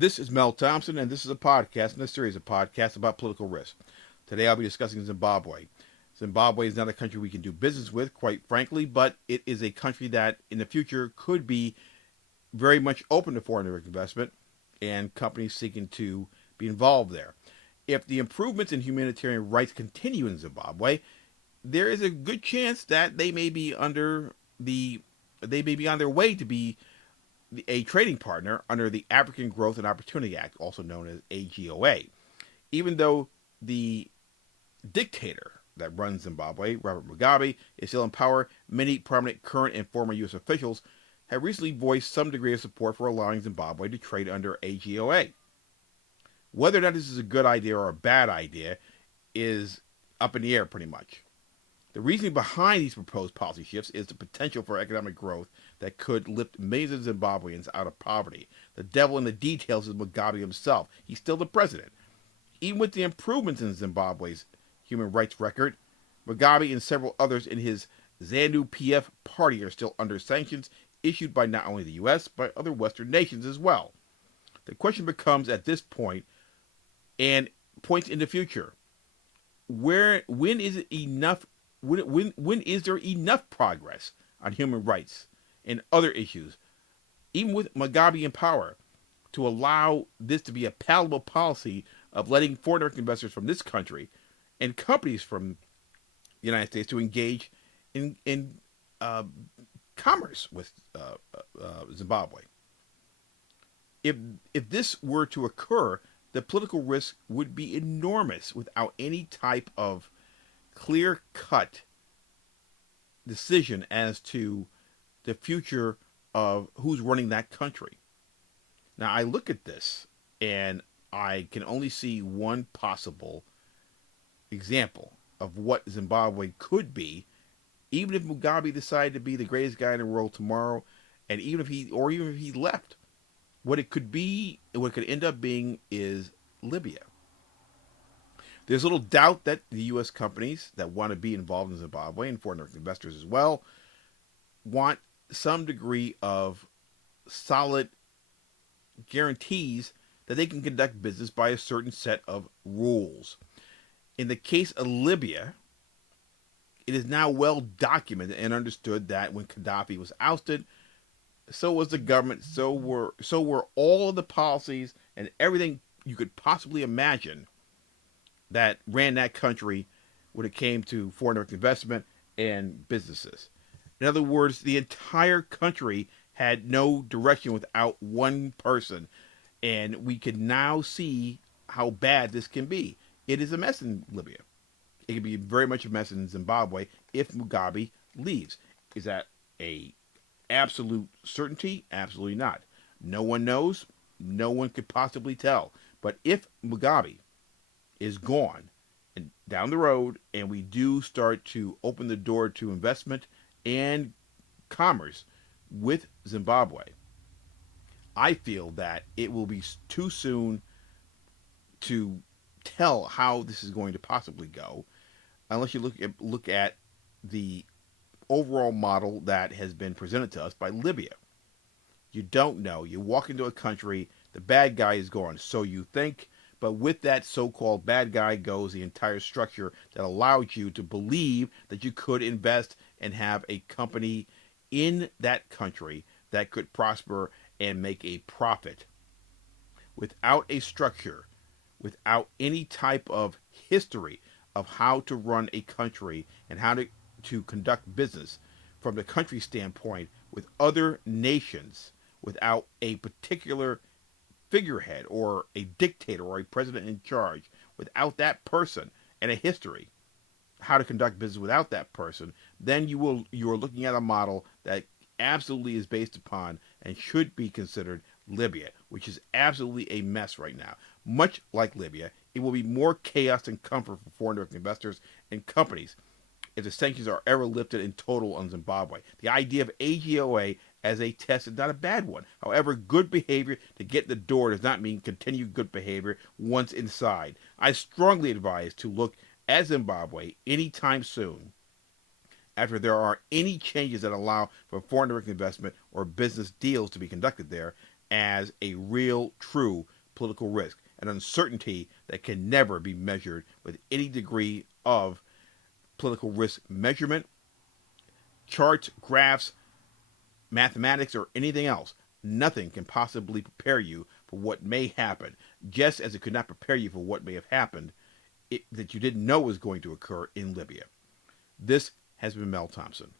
This is Mel Thompson, and this is a podcast in a series of podcasts about political risk. Today I'll be discussing Zimbabwe. Zimbabwe is not a country we can do business with, quite frankly, but it is a country that in the future could be very much open to foreign direct investment and companies seeking to be involved there. If the improvements in humanitarian rights continue in Zimbabwe, there is a good chance that they may be on their way to be a trading partner under the African Growth and Opportunity Act, also known as AGOA. Even though the dictator that runs Zimbabwe, Robert Mugabe, is still in power, many prominent current and former U.S. officials have recently voiced some degree of support for allowing Zimbabwe to trade under AGOA. Whether or not this is a good idea or a bad idea is up in the air pretty much. The reasoning behind these proposed policy shifts is the potential for economic growth that could lift millions of Zimbabweans out of poverty. The devil in the details is Mugabe himself. He's still the president. Even with the improvements in Zimbabwe's human rights record, Mugabe and several others in his ZANU-PF party are still under sanctions issued by not only the U.S., but other Western nations as well. The question becomes at this point, and points in the future, when is it enough? When is there enough progress on human rights and other issues, even with Mugabe in power, to allow this to be a palatable policy of letting foreign direct investors from this country and companies from the United States to engage in commerce with Zimbabwe? If this were to occur, the political risk would be enormous without any type of clear-cut decision as to the future of who's running that country. Now, I look at this and I can only see one possible example of what Zimbabwe could be, even if Mugabe decided to be the greatest guy in the world tomorrow, and even if he left. What it could be, what it could end up being, is Libya. There's little doubt that the U.S. companies that want to be involved in Zimbabwe, and foreign direct investors as well, want some degree of solid guarantees that they can conduct business by a certain set of rules. In the case of Libya, it is now well documented and understood that when Gaddafi was ousted, so was the government, so were all of the policies and everything you could possibly imagine that ran that country when it came to foreign direct investment and businesses. In other words, the entire country had no direction without one person, and we can now see how bad this can be. It is a mess in Libya. It can be very much a mess in Zimbabwe if Mugabe leaves. Is that a absolute certainty? Absolutely not. No one knows. No one could possibly tell. But if Mugabe is gone and down the road, and we do start to open the door to investment and commerce with Zimbabwe, I feel that it will be too soon to tell how this is going to possibly go, unless you look at the overall model that has been presented to us by Libya. You don't know. You walk into a country, the bad guy is gone, so you think, but with that so-called bad guy goes the entire structure that allowed you to believe that you could invest and have a company in that country that could prosper and make a profit. Without a structure, without any type of history of how to run a country and how to conduct business from the country standpoint with other nations, without a particular figurehead or a dictator or a president in charge, without that person and a history how to conduct business without that person, then you are looking at a model that absolutely is based upon and should be considered Libya, which is absolutely a mess right now. Much like Libya, it will be more chaos than comfort for foreign direct investors and companies if the sanctions are ever lifted in total on Zimbabwe. The idea of AGOA as a test is not a bad one. However, good behavior to get the door does not mean continued good behavior once inside. I strongly advise to look at Zimbabwe anytime soon after there are any changes that allow for foreign direct investment or business deals to be conducted there as a real, true political risk, an uncertainty that can never be measured with any degree of political risk measurement, charts, graphs, mathematics, or anything else. Nothing can possibly prepare you for what may happen, just as it could not prepare you for what may have happened that you didn't know was going to occur in Libya. This has been Mel Thompson.